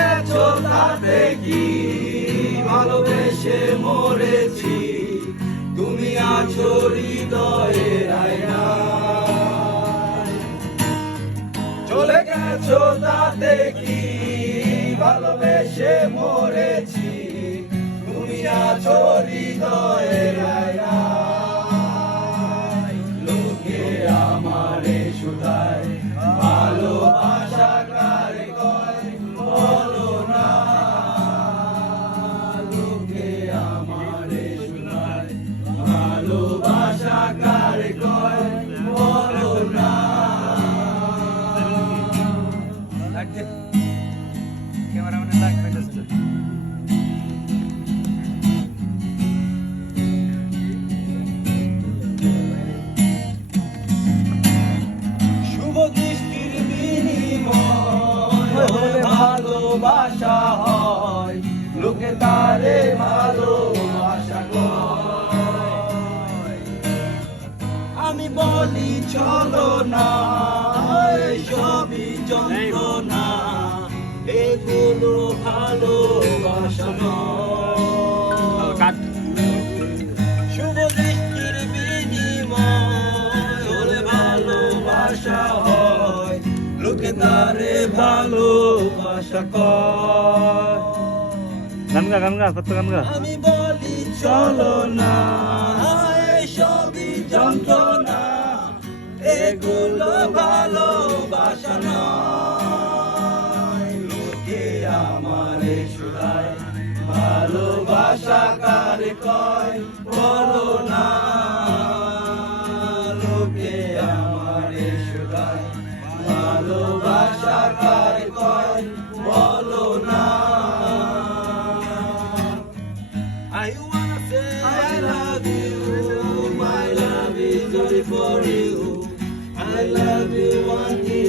গেছো তাতে কি ভালোবেসে মরেছি তুমি আছো হৃদয়ের আয়নায়। চলে গেছো তাতে কি ভালোবেসে মরেছি তুমি আছো হৃদয়ের আয়নায়। বিনিময় ভালোবাসা হয়। লোকে তারে ভালোবাসা আমি বলি চলো না সবই যন্ত্রণা। এগুলো ভালোবাসা নয়। কাট। শুভ দৃষ্টির বিনিময় হলে ভালোবাসা হয়। লোকে তারে ভালোবাসা কয়। গান গা গান গা কত গান গা। আমি বলি চলো না। সবই যন্ত্রণা। আমারে শুধায় ভালোবাসা কারে কয় বলো না লোকে আমারে শুধায় ভালোবাসা কারে কয় বলো না I wanna say I love you, my love is only for you. I love you until my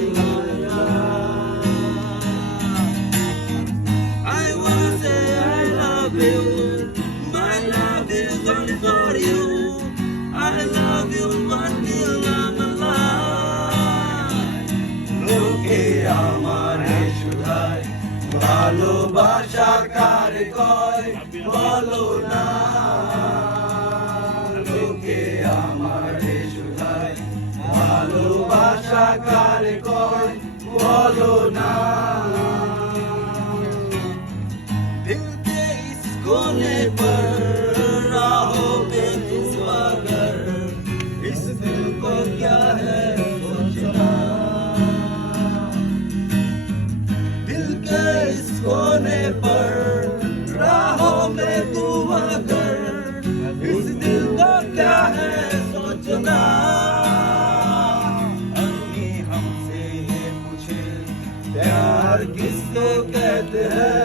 ভালোবাসা কার কয়? বলো না। লোকে আমার শুধায়। ভালোবাসা কার কয়? বলো না। इस कोने पर राहों में तू अगर इस दिल को क्या है सोचना? हमसे ये पूछे, प्यार किसको कहते हैं?